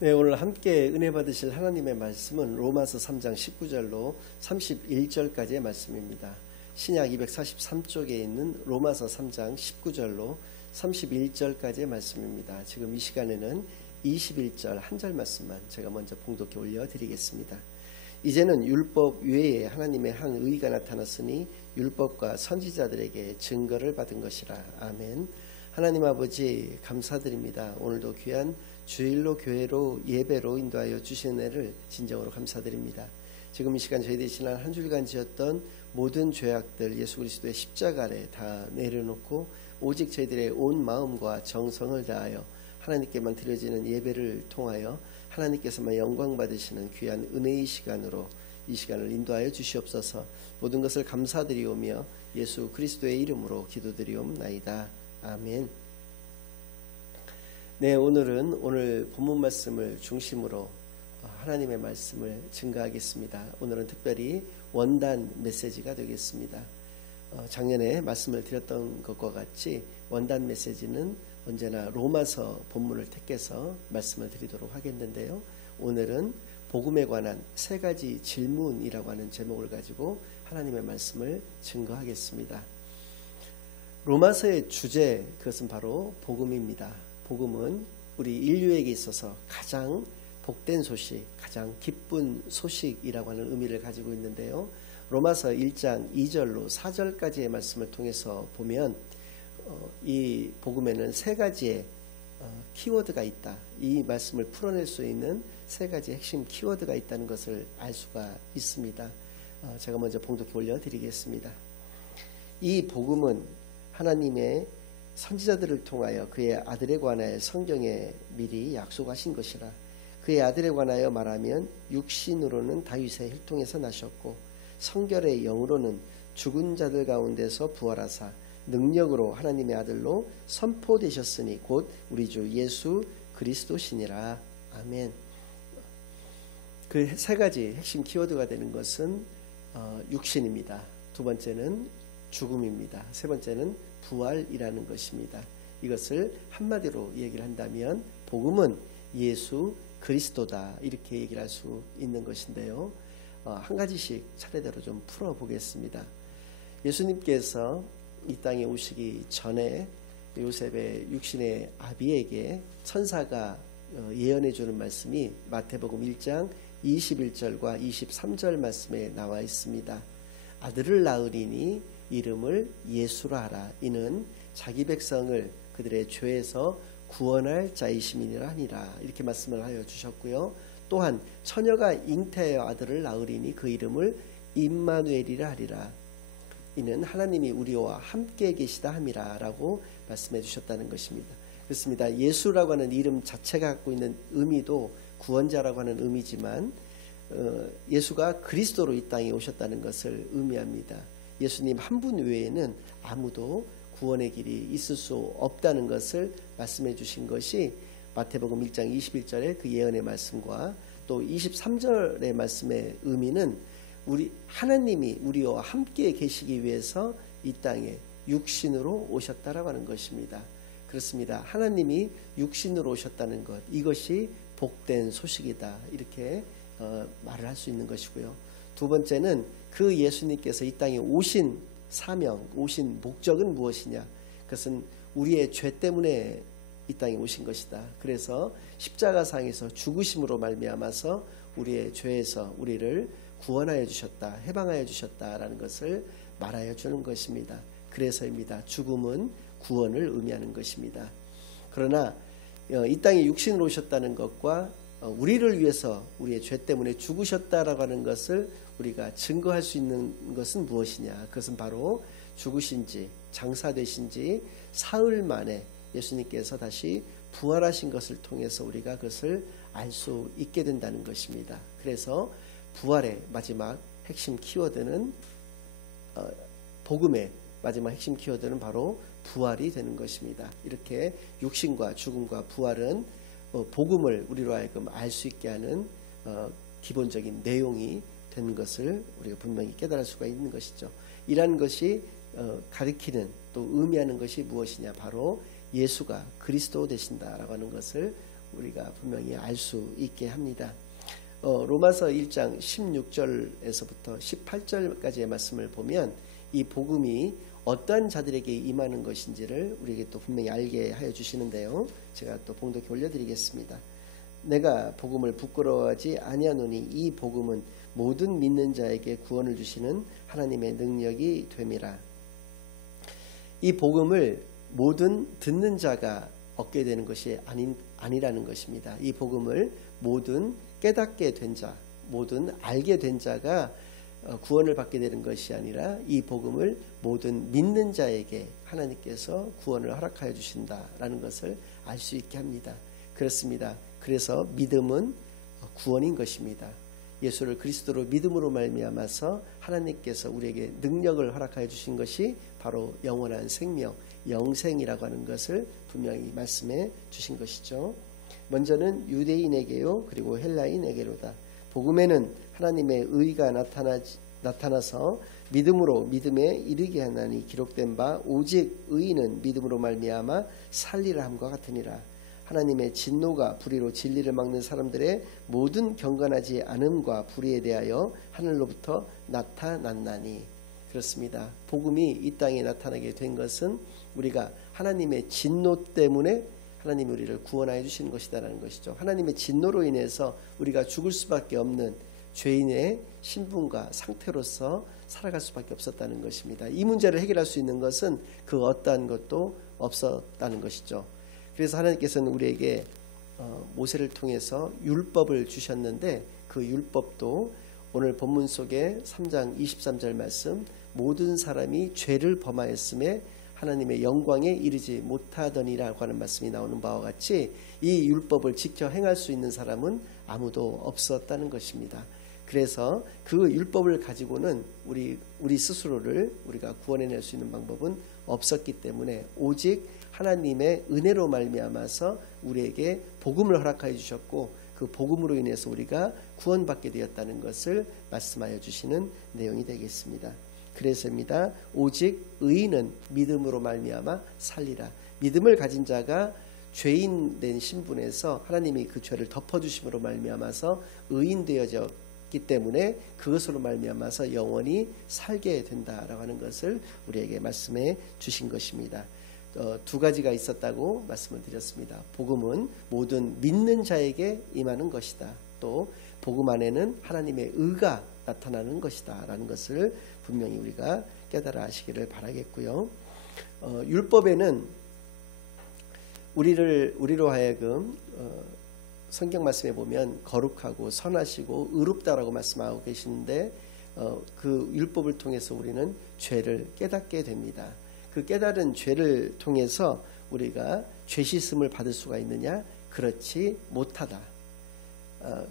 네, 오늘 함께 은혜 받으실 하나님의 말씀은 로마서 3장 19절로 31절까지의 말씀입니다. 신약 243쪽에 있는 로마서 3장 19절로 31절까지의 말씀입니다. 지금 이 시간에는 21절 한 절 말씀만 제가 먼저 봉독해 올려드리겠습니다. 이제는 율법 외에 하나님의 한 의가 나타났으니 율법과 선지자들에게 증거를 받은 것이라. 아멘. 하나님 아버지 감사드립니다. 오늘도 귀한 주일로 교회로 예배로 인도하여 주신 은혜를 진정으로 감사드립니다. 지금 이 시간 저희들이 지난 한 주일간 지었던 모든 죄악들 예수 그리스도의 십자가 아래 다 내려놓고 오직 저희들의 온 마음과 정성을 다하여 하나님께만 드려지는 예배를 통하여 하나님께서만 영광 받으시는 귀한 은혜의 시간으로 이 시간을 인도하여 주시옵소서. 모든 것을 감사드리오며 예수 그리스도의 이름으로 기도드리옵나이다. 아멘. 네, 오늘 본문 말씀을 중심으로 하나님의 말씀을 증거하겠습니다. 오늘은 특별히 원단 메시지가 되겠습니다. 작년에 말씀을 드렸던 것과 같이 원단 메시지는 언제나 로마서 본문을 택해서 말씀을 드리도록 하겠는데요. 오늘은 복음에 관한 세 가지 질문이라고 하는 제목을 가지고 하나님의 말씀을 증거하겠습니다. 로마서의 주제, 그것은 바로 복음입니다. 복음은 우리 인류에게 있어서 가장 복된 소식, 가장 기쁜 소식이라고 하는 의미를 가지고 있는데요. 로마서 1장 2절로 4절까지의 말씀을 통해서 보면 이 복음에는 세 가지의 키워드가 있다. 이 말씀을 풀어낼 수 있는 세 가지 핵심 키워드가 있다는 것을 알 수가 있습니다. 제가 먼저 봉독해 올려드리겠습니다. 이 복음은 하나님의 선지자들을 통하여 그의 아들에 관하여 성경에 미리 약속하신 것이라. 그의 아들에 관하여 말하면 육신으로는 다윗의 혈통에서 나셨고 성결의 영으로는 죽은 자들 가운데서 부활하사 능력으로 하나님의 아들로 선포되셨으니 곧 우리 주 예수 그리스도시니라. 아멘. 그 세 가지 핵심 키워드가 되는 것은 육신입니다. 두 번째는 죽음입니다. 세 번째는 부활이라는 것입니다. 이것을 한마디로 얘기를 한다면 복음은 예수 그리스도다, 이렇게 얘기를 할 수 있는 것인데요. 한 가지씩 차례대로 좀 풀어보겠습니다. 예수님께서 이 땅에 오시기 전에 요셉의 육신의 아비에게 천사가 예언해 주는 말씀이 마태복음 1장 21절과 23절 말씀에 나와 있습니다. 아들을 낳으리니 이름을 예수라 하라. 이는 자기 백성을 그들의 죄에서 구원할 자이심이니라 하니라. 이렇게 말씀을 하여 주셨고요. 또한 처녀가 잉태하여 아들을 낳으리니 그 이름을 임마누엘이라 하리라. 이는 하나님이 우리와 함께 계시다 함이라 라고 말씀해 주셨다는 것입니다. 그렇습니다. 예수라고 하는 이름 자체가 갖고 있는 의미도 구원자라고 하는 의미지만 예수가 그리스도로 이 땅에 오셨다는 것을 의미합니다. 예수님 한 분 외에는 아무도 구원의 길이 있을 수 없다는 것을 말씀해 주신 것이 마태복음 1장 21절의 그 예언의 말씀과 또 23절의 말씀의 의미는 하나님이 우리와 함께 계시기 위해서 이 땅에 육신으로 오셨다라고 하는 것입니다. 그렇습니다. 하나님이 육신으로 오셨다는 것, 이것이 복된 소식이다, 이렇게 말을 할 수 있는 것이고요. 두 번째는 그 예수님께서 이 땅에 오신 사명, 오신 목적은 무엇이냐? 그것은 우리의 죄 때문에 이 땅에 오신 것이다. 그래서 십자가상에서 죽으심으로 말미암아서 우리의 죄에서 우리를 구원하여 주셨다, 해방하여 주셨다라는 것을 말하여 주는 것입니다. 그래서입니다. 죽음은 구원을 의미하는 것입니다. 그러나 이 땅에 육신으로 오셨다는 것과 우리를 위해서 우리의 죄 때문에 죽으셨다라고 하는 것을 우리가 증거할 수 있는 것은 무엇이냐? 그것은 바로 죽으신 지, 장사되신 지 사흘 만에 예수님께서 다시 부활하신 것을 통해서 우리가 그것을 알 수 있게 된다는 것입니다. 그래서 부활의 마지막 핵심 키워드는 복음의 마지막 핵심 키워드는 바로 부활이 되는 것입니다. 이렇게 육신과 죽음과 부활은 복음을 우리로 하여금 알 수 있게 하는 기본적인 내용이 되는 것을 우리가 분명히 깨달을 수가 있는 것이죠. 이러한 것이 가리키는 또 의미하는 것이 무엇이냐? 바로 예수가 그리스도 되신다라고 하는 것을 우리가 분명히 알 수 있게 합니다. 로마서 1장 16절에서부터 18절까지의 말씀을 보면 이 복음이 어떠한 자들에게 임하는 것인지를 우리에게 또 분명히 알게 하여 주시는데요. 제가 또 봉독해 올려드리겠습니다. 내가 복음을 부끄러워하지 아니하노니 이 복음은 모든 믿는 자에게 구원을 주시는 하나님의 능력이 됨이라. 이 복음을 모든 듣는 자가 얻게 되는 것이 아니라는 것입니다. 이 복음을 모든 깨닫게 된 자, 모든 알게 된 자가 구원을 받게 되는 것이 아니라 이 복음을 모든 믿는 자에게 하나님께서 구원을 허락하여 주신다라는 것을 알 수 있게 합니다. 그렇습니다. 그래서 믿음은 구원인 것입니다. 예수를 그리스도로 믿음으로 말미암아서 하나님께서 우리에게 능력을 허락하여 주신 것이 바로 영원한 생명, 영생이라고 하는 것을 분명히 말씀해 주신 것이죠. 먼저는 유대인에게요, 그리고 헬라인에게로다. 복음에는 하나님의 의가 나타나서 믿음으로 믿음에 이르게 하나니 기록된 바 오직 의인은 믿음으로 말미암아 살리라 함과 같으니라. 하나님의 진노가 불의로 진리를 막는 사람들의 모든 경건하지 않음과 불의에 대하여 하늘로부터 나타났나니. 그렇습니다. 복음이 이 땅에 나타나게 된 것은 우리가 하나님의 진노 때문에 하나님이 우리를 구원하여 주시는 것이다라는 것이죠. 하나님의 진노로 인해서 우리가 죽을 수밖에 없는 죄인의 신분과 상태로서 살아갈 수밖에 없었다는 것입니다. 이 문제를 해결할 수 있는 것은 그 어떠한 것도 없었다는 것이죠. 그래서 하나님께서는 우리에게 모세를 통해서 율법을 주셨는데 그 율법도 오늘 본문 속에 3장 23절 말씀, 모든 사람이 죄를 범하였음에 하나님의 영광에 이르지 못하더니라고 하는 말씀이 나오는 바와 같이 이 율법을 지켜 행할 수 있는 사람은 아무도 없었다는 것입니다. 그래서 그 율법을 가지고는 우리 스스로를 우리가 구원해낼 수 있는 방법은 없었기 때문에 오직 하나님의 은혜로 말미암아서 우리에게 복음을 허락하여 주셨고 그 복음으로 인해서 우리가 구원받게 되었다는 것을 말씀하여 주시는 내용이 되겠습니다. 그래서입니다. 오직 의인은 믿음으로 말미암아 살리라. 믿음을 가진 자가 죄인 된 신분에서 하나님이 그 죄를 덮어주심으로 말미암아서 의인 되어졌기 때문에 그것으로 말미암아서 영원히 살게 된다라고 하는 것을 우리에게 말씀해 주신 것입니다. 두 가지가 있었다고 말씀을 드렸습니다. 복음은 모든 믿는 자에게 임하는 것이다. 또 복음 안에는 하나님의 의가 나타나는 것이다 라는 것을 분명히 우리가 깨달아 하시기를 바라겠고요. 율법에는 우리로 하여금 성경 말씀에 보면 거룩하고 선하시고 의롭다라고 말씀하고 계시는데 그 율법을 통해서 우리는 죄를 깨닫게 됩니다. 그 깨달은 죄를 통해서 우리가 죄 씻음을 받을 수가 있느냐? 그렇지 못하다.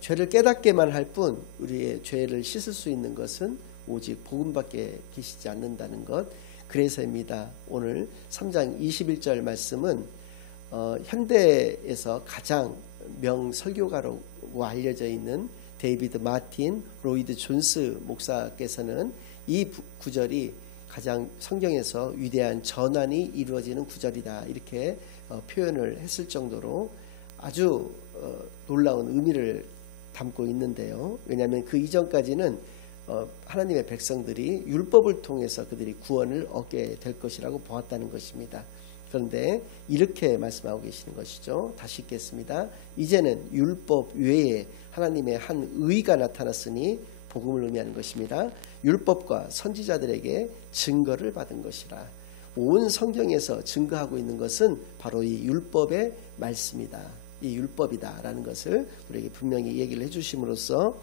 죄를 깨닫게만 할 뿐 우리의 죄를 씻을 수 있는 것은 오직 복음밖에 계시지 않는다는 것. 그래서입니다. 오늘 3장 21절 말씀은 현대에서 가장 명설교가로 알려져 있는 데이비드 마틴 로이드 존스 목사께서는 이 구절이 가장 성경에서 위대한 전환이 이루어지는 구절이다 이렇게 표현을 했을 정도로 아주 놀라운 의미를 담고 있는데요. 왜냐하면 그 이전까지는 하나님의 백성들이 율법을 통해서 그들이 구원을 얻게 될 것이라고 보았다는 것입니다. 그런데 이렇게 말씀하고 계시는 것이죠. 다시 읽겠습니다. 이제는 율법 외에 하나님의 한 의가 나타났으니 복음을 의미하는 것입니다. 율법과 선지자들에게 증거를 받은 것이라. 온 성경에서 증거하고 있는 것은 바로 이 율법의 말씀이다. 이 율법이다라는 것을 우리에게 분명히 얘기를 해주심으로써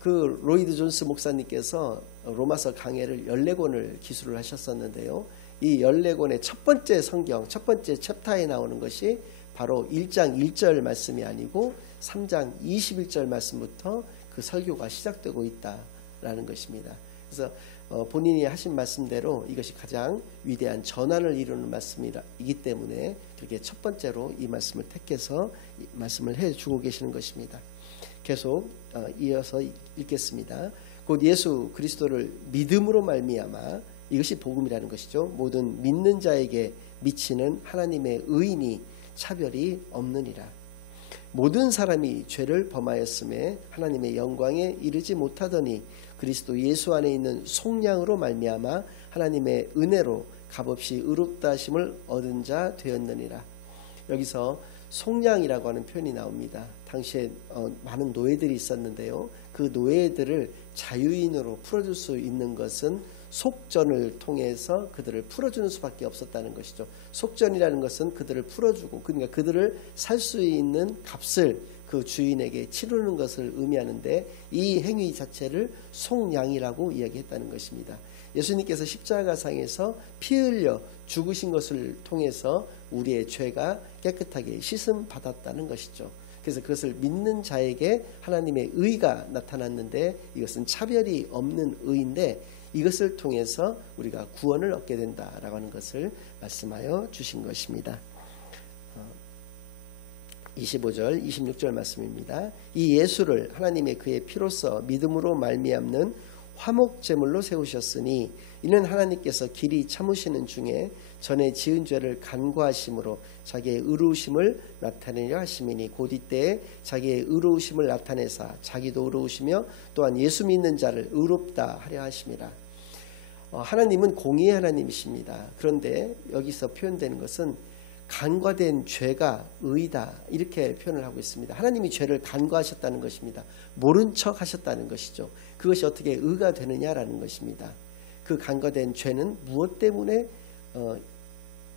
그 로이드 존스 목사님께서 로마서 강해를 14권을 기술을 하셨었는데요. 이 14권의 첫 번째 성경, 첫 번째 챕터에 나오는 것이 바로 1장 1절 말씀이 아니고 3장 21절 말씀부터 그 설교가 시작되고 있다라는 것입니다. 그래서 본인이 하신 말씀대로 이것이 가장 위대한 전환을 이루는 말씀이기 때문에 그게 첫 번째로 이 말씀을 택해서 말씀을 해주고 계시는 것입니다. 계속 이어서 읽겠습니다. 곧 예수 그리스도를 믿음으로 말미암아 이것이 복음이라는 것이죠. 모든 믿는 자에게 미치는 하나님의 의인이 차별이 없느니라. 모든 사람이 죄를 범하였음에 하나님의 영광에 이르지 못하더니 그리스도 예수 안에 있는 속량으로 말미암아 하나님의 은혜로 값없이 의롭다 하심을 얻은 자 되었느니라. 여기서 속량이라고 하는 표현이 나옵니다. 당시에 많은 노예들이 있었는데요. 그 노예들을 자유인으로 풀어줄 수 있는 것은 속전을 통해서 그들을 풀어주는 수밖에 없었다는 것이죠. 속전이라는 것은 그들을 풀어주고, 그러니까 그들을 살 수 있는 값을 그 주인에게 치르는 것을 의미하는데, 이 행위 자체를 속량이라고 이야기했다는 것입니다. 예수님께서 십자가상에서 피 흘려 죽으신 것을 통해서 우리의 죄가 깨끗하게 씻음 받았다는 것이죠. 그래서 그것을 믿는 자에게 하나님의 의가 나타났는데, 이것은 차별이 없는 의인데, 이것을 통해서 우리가 구원을 얻게 된다라고 하는 것을 말씀하여 주신 것입니다. 25절 26절 말씀입니다. 이 예수를 하나님의 그의 피로써 믿음으로 말미암는 화목제물로 세우셨으니 이는 하나님께서 길이 참으시는 중에 전에 지은 죄를 간과하심으로 자기의 의로우심을 나타내려 하심이니 곧 이때에 자기의 의로우심을 나타내사 자기도 의로우시며 또한 예수 믿는 자를 의롭다 하려 하심이라. 하나님은 공의의 하나님이십니다. 그런데 여기서 표현되는 것은 간과된 죄가 의다, 이렇게 표현을 하고 있습니다. 하나님이 죄를 간과하셨다는 것입니다. 모른 척 하셨다는 것이죠. 그것이 어떻게 의가 되느냐라는 것입니다. 그 간과된 죄는 무엇 때문에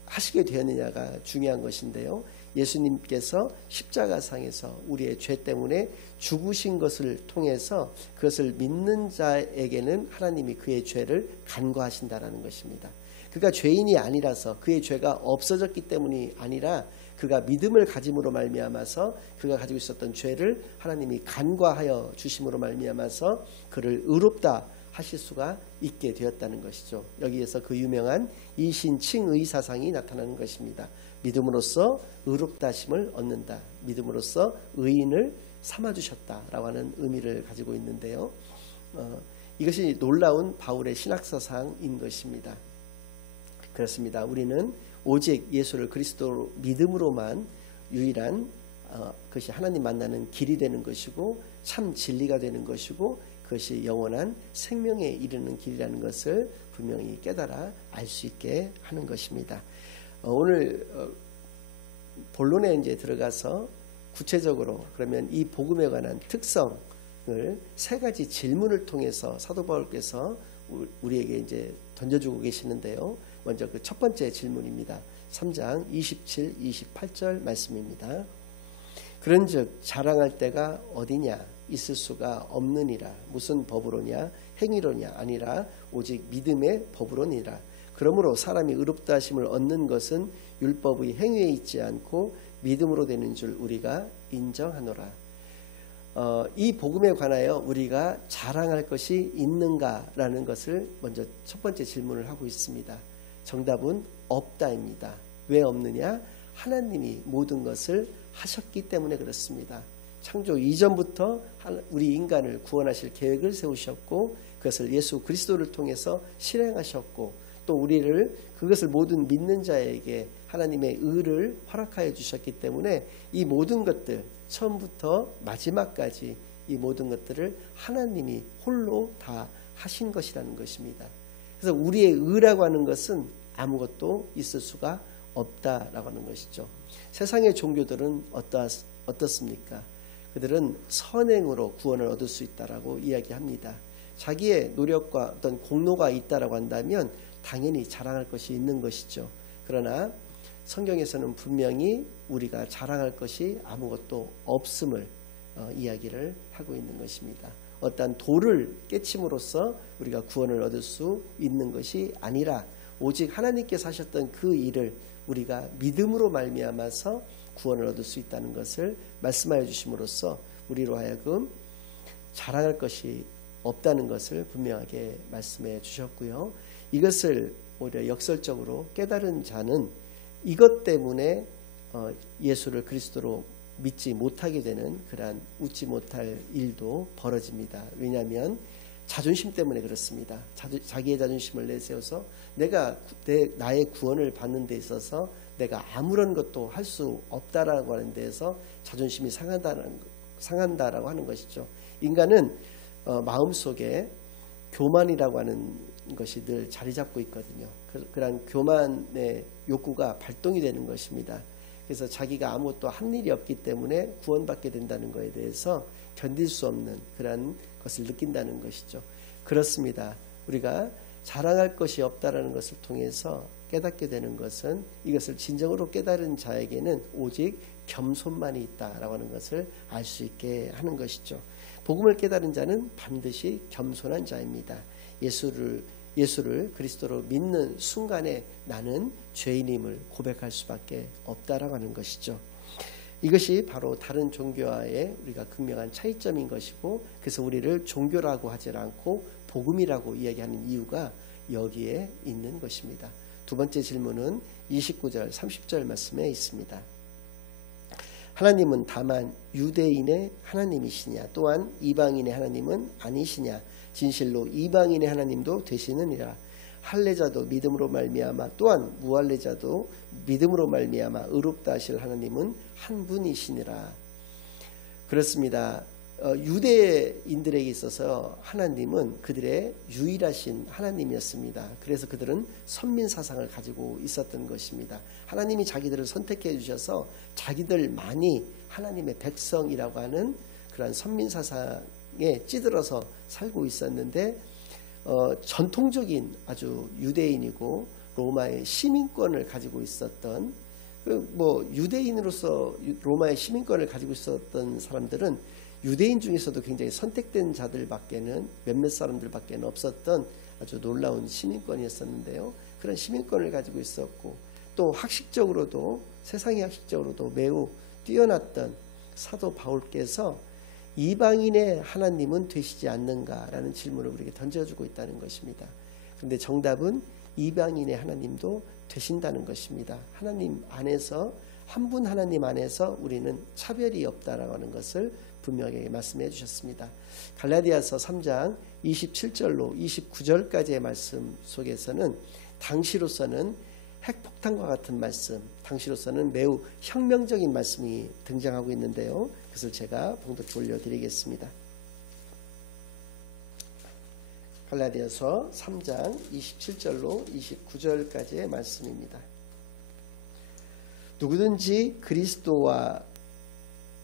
하시게 되었느냐가 중요한 것인데요. 예수님께서 십자가상에서 우리의 죄 때문에 죽으신 것을 통해서 그것을 믿는 자에게는 하나님이 그의 죄를 간과하신다라는 것입니다. 그가 죄인이 아니라서, 그의 죄가 없어졌기 때문이 아니라 그가 믿음을 가짐으로 말미암아서 그가 가지고 있었던 죄를 하나님이 간과하여 주심으로 말미암아서 그를 의롭다 하실 수가 있게 되었다는 것이죠. 여기에서 그 유명한 이신칭의 사상이 나타나는 것입니다. 믿음으로써 의롭다 하심을 얻는다, 믿음으로써 의인을 삼아주셨다라고 하는 의미를 가지고 있는데요. 이것이 놀라운 바울의 신학사상인 것입니다. 그렇습니다. 우리는 오직 예수를 그리스도로 믿음으로만 유일한 그것이 하나님 만나는 길이 되는 것이고 참 진리가 되는 것이고 그것이 영원한 생명에 이르는 길이라는 것을 분명히 깨달아 알 수 있게 하는 것입니다. 오늘 본론에 이제 들어가서 구체적으로 그러면 이 복음에 관한 특성을 세 가지 질문을 통해서 사도 바울께서 우리에게 이제 던져주고 계시는데요. 먼저 그 첫 번째 질문입니다. 3장 27, 28절 말씀입니다. 그런즉 자랑할 때가 어디냐? 있을 수가 없느니라. 무슨 법으로냐? 행위로냐? 아니라 오직 믿음의 법으로니라. 그러므로 사람이 의롭다 하심을 얻는 것은 율법의 행위에 있지 않고 믿음으로 되는 줄 우리가 인정하노라. 이 복음에 관하여 우리가 자랑할 것이 있는가라는 것을 먼저 첫 번째 질문을 하고 있습니다. 정답은 없다입니다. 왜 없느냐? 하나님이 모든 것을 하셨기 때문에 그렇습니다. 창조 이전부터 우리 인간을 구원하실 계획을 세우셨고 그것을 예수 그리스도를 통해서 실행하셨고 또 우리를 그것을 모든 믿는 자에게 하나님의 의를 허락하여 주셨기 때문에 이 모든 것들 처음부터 마지막까지 이 모든 것들을 하나님이 홀로 다 하신 것이라는 것입니다. 그래서 우리의 의라고 하는 것은 아무것도 있을 수가 없다라고 하는 것이죠. 세상의 종교들은 어떻습니까? 그들은 선행으로 구원을 얻을 수 있다라고 이야기합니다. 자기의 노력과 어떤 공로가 있다라고 한다면 당연히 자랑할 것이 있는 것이죠. 그러나 성경에서는 분명히 우리가 자랑할 것이 아무것도 없음을 이야기를 하고 있는 것입니다. 어떠한 도를 깨침으로써 우리가 구원을 얻을 수 있는 것이 아니라 오직 하나님께서 하셨던 그 일을 우리가 믿음으로 말미암아서 구원을 얻을 수 있다는 것을 말씀하여 주심으로써 우리로 하여금 자랑할 것이 없다는 것을 분명하게 말씀해 주셨고요. 이것을 오히려 역설적으로 깨달은 자는 이것 때문에 예수를 그리스도로 믿지 못하게 되는 그러한 웃지 못할 일도 벌어집니다. 왜냐하면 자존심 때문에 그렇습니다. 자기의 자존심을 내세워서 나의 구원을 받는 데 있어서 내가 아무런 것도 할 수 없다라고 하는 데에서 자존심이 상한다라고 하는 것이죠. 인간은 마음속에 교만이라고 하는 것이 늘 자리 잡고 있거든요. 그러한 교만의 욕구가 발동이 되는 것입니다. 그래서 자기가 아무것도 한 일이 없기 때문에 구원받게 된다는 것에 대해서 견딜 수 없는 그러한 것을 느낀다는 것이죠. 그렇습니다. 우리가 자랑할 것이 없다라는 것을 통해서 깨닫게 되는 것은 이것을 진정으로 깨달은 자에게는 오직 겸손만이 있다라고 하는 것을 알 수 있게 하는 것이죠. 복음을 깨달은 자는 반드시 겸손한 자입니다. 예수를 그리스도로 믿는 순간에 나는 죄인임을 고백할 수밖에 없다라고 하는 것이죠. 이것이 바로 다른 종교와의 우리가 극명한 차이점인 것이고, 그래서 우리를 종교라고 하지 않고 복음이라고 이야기하는 이유가 여기에 있는 것입니다. 두 번째 질문은 29절 30절 말씀에 있습니다. 하나님은 다만 유대인의 하나님이시냐, 또한 이방인의 하나님은 아니시냐, 진실로 이방인의 하나님도 되시느니라. 할례자도 믿음으로 말미암아 또한 무할례자도 믿음으로 말미암아 의롭다 하실 하나님은 한 분이시니라. 그렇습니다. 유대인들에게 있어서 하나님은 그들의 유일하신 하나님이었습니다. 그래서 그들은 선민사상을 가지고 있었던 것입니다. 하나님이 자기들을 선택해 주셔서 자기들만이 하나님의 백성이라고 하는 그런 선민사상에 찌들어서 살고 있었는데, 전통적인 아주 유대인이고 로마의 시민권을 가지고 있었던 유대인으로서 로마의 시민권을 가지고 있었던 사람들은 유대인 중에서도 굉장히 선택된 자들밖에는 몇몇 사람들밖에는 없었던 아주 놀라운 시민권이었었는데요. 그런 시민권을 가지고 있었고, 또 학식적으로도 세상의 학식적으로도 매우 뛰어났던 사도 바울께서 이방인의 하나님은 되시지 않는가라는 질문을 우리에게 던져주고 있다는 것입니다. 그런데 정답은 이방인의 하나님도 되신다는 것입니다. 하나님 안에서, 한 분 하나님 안에서 우리는 차별이 없다라고 하는 것을 분명하게 말씀해 주셨습니다. 갈라디아서 3장 27절로 29절까지의 말씀 속에서는 당시로서는 핵폭탄과 같은 말씀, 당시로서는 매우 혁명적인 말씀이 등장하고 있는데요. 그것을 제가 봉독해 올려드리겠습니다. 갈라디아서 3장 27절로 29절까지의 말씀입니다. 누구든지 그리스도와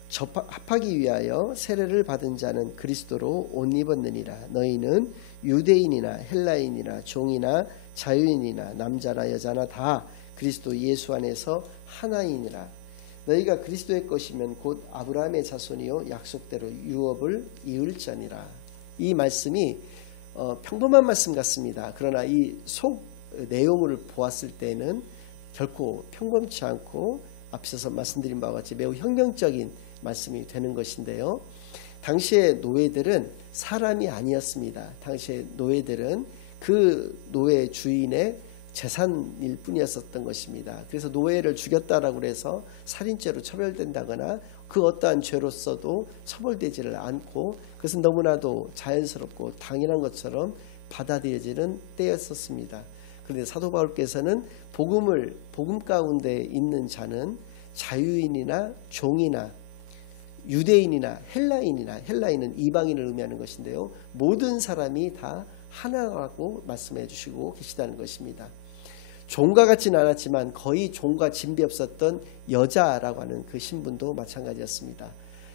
합하기 위하여 세례를 받은 자는 그리스도로 옷 입었느니라. 너희는 유대인이나 헬라인이나 종이나 자유인이나 남자나 여자나 다 그리스도 예수 안에서 하나이니라. 너희가 그리스도의 것이면 곧 아브라함의 자손이요 약속대로 유업을 이을자니라. 이 말씀이 평범한 말씀 같습니다. 그러나 이 속 내용을 보았을 때는 결코 평범치 않고 앞서서 말씀드린 바와 같이 매우 혁명적인 말씀이 되는 것인데요. 당시의 노예들은 사람이 아니었습니다. 당시의 노예들은 그 노예 주인의 재산일 뿐이었었던 것입니다. 그래서 노예를 죽였다라고 해서 살인죄로 처벌된다거나 그 어떠한 죄로서도 처벌되지를 않고, 그것은 너무나도 자연스럽고 당연한 것처럼 받아들여지는 때였었습니다. 그런데 사도 바울께서는 복음 가운데 있는 자는 자유인이나 종이나 유대인이나 헬라인은 이방인을 의미하는 것인데요, 모든 사람이 다 하나라고 말씀해 주시고 계시다는 것입니다. 종과 같지는 않았지만 거의 종과 진비 없었던 여자라고 하는 그 신분도 마찬가지였습니다.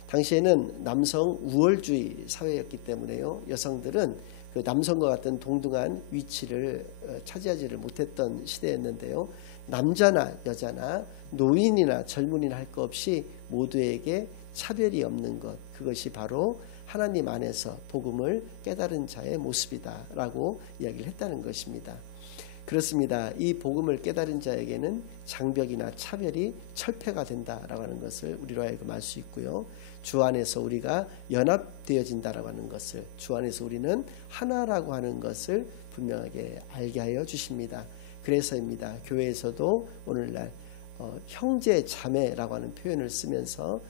당시에는 남성 우월주의 사회였기 때문에요, 여성들은 그 남성과 같은 동등한 위치를 차지하지를 못했던 시대였는데요, 남자나 여자나 노인이나 젊은이나 할 것 없이 모두에게 차별이 없는 것, 그것이 바로 하나님 안에서 복음을 깨달은 자의 모습이다라고 이야기를 했다는 것입니다. 그렇습니다. 이 복음을 깨달은 자에게는 장벽이나 차별이 철폐가 된다라고 하는 것을 우리로 하여금 알 수 있고요. 주 안에서 우리가 연합되어진다라고 하는 것을, 주 안에서 우리는 하나라고 하는 것을 분명하게 알게 하여 주십니다. 그래서입니다. 교회에서도 오늘날 형제 자매라고 하는 표현을 쓰면서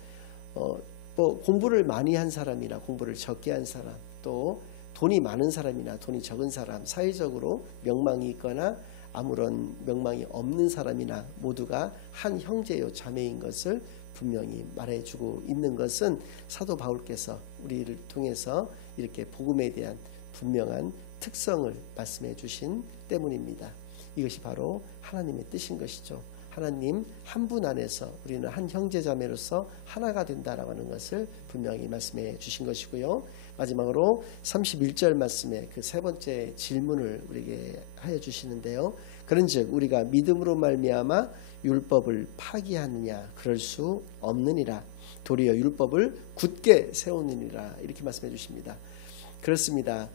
공부를 많이 한 사람이나 공부를 적게 한 사람, 또 돈이 많은 사람이나 돈이 적은 사람, 사회적으로 명망이 있거나 아무런 명망이 없는 사람이나 모두가 한 형제요 자매인 것을 분명히 말해주고 있는 것은 사도 바울께서 우리를 통해서 이렇게 복음에 대한 분명한 특성을 말씀해 주신 때문입니다. 이것이 바로 하나님의 뜻인 것이죠. 하나님 한 분 안에서 우리는 한 형제자매로서 하나가 된다라고 하는 것을 분명히 말씀해 주신 것이고요. 마지막으로 31절 말씀에 그 세 번째 질문을 우리에게 하여 주시는데요. 그런즉 우리가 믿음으로 말미암아 율법을 파기하느냐? 그럴 수 없느니라. 도리어 율법을 굳게 세우느니라. 이렇게 말씀해 주십니다. 그렇습니다.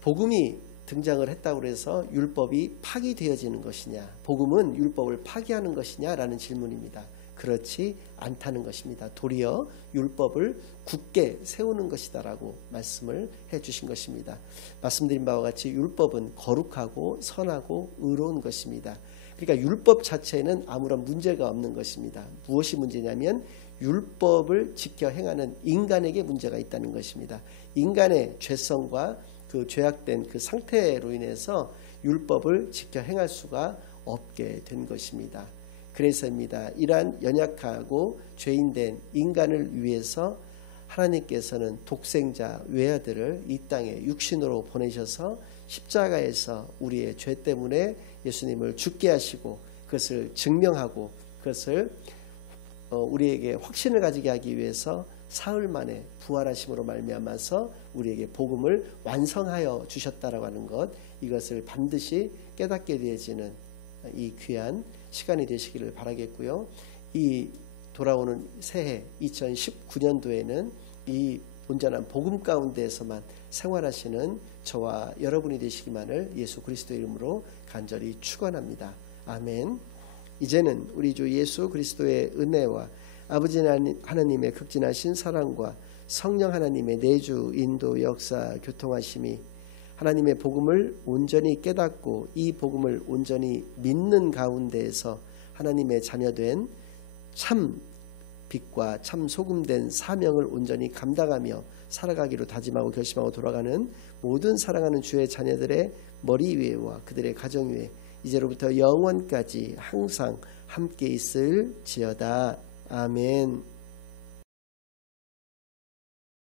복음이 등장을 했다고 해서 율법이 파기되어지는 것이냐, 복음은 율법을 파기하는 것이냐 라는 질문입니다. 그렇지 않다는 것입니다. 도리어 율법을 굳게 세우는 것이다 라고 말씀을 해 주신 것입니다. 말씀드린 바와 같이 율법은 거룩하고 선하고 의로운 것입니다. 그러니까 율법 자체에는 아무런 문제가 없는 것입니다. 무엇이 문제냐면 율법을 지켜 행하는 인간에게 문제가 있다는 것입니다. 인간의 죄성과 그 죄악된 그 상태로 인해서 율법을 지켜 행할 수가 없게 된 것입니다. 그래서입니다. 이러한 연약하고 죄인된 인간을 위해서 하나님께서는 독생자 외아들을 이 땅에 육신으로 보내셔서 십자가에서 우리의 죄 때문에 예수님을 죽게 하시고 그것을 증명하고 그것을 우리에게 확신을 가지게 하기 위해서 사흘 만에 부활하심으로 말미암아서 우리에게 복음을 완성하여 주셨다라고 하는 것, 이것을 반드시 깨닫게 되어지는 이 귀한 시간이 되시기를 바라겠고요. 이 돌아오는 새해 2019년도에는 이 온전한 복음 가운데에서만 생활하시는 저와 여러분이 되시기만을 예수 그리스도의 이름으로 간절히 축원합니다. 아멘. 이제는 우리 주 예수 그리스도의 은혜와 아버지 하나님의 극진하신 사랑과 성령 하나님의 내주 인도 역사 교통하심이 하나님의 복음을 온전히 깨닫고 이 복음을 온전히 믿는 가운데에서 하나님의 자녀된 참 빛과 참 소금된 사명을 온전히 감당하며 살아가기로 다짐하고 결심하고 돌아가는 모든 사랑하는 주의 자녀들의 머리 위에와 그들의 가정 위에 이제로부터 영원까지 항상 함께 있을지어다. 아멘.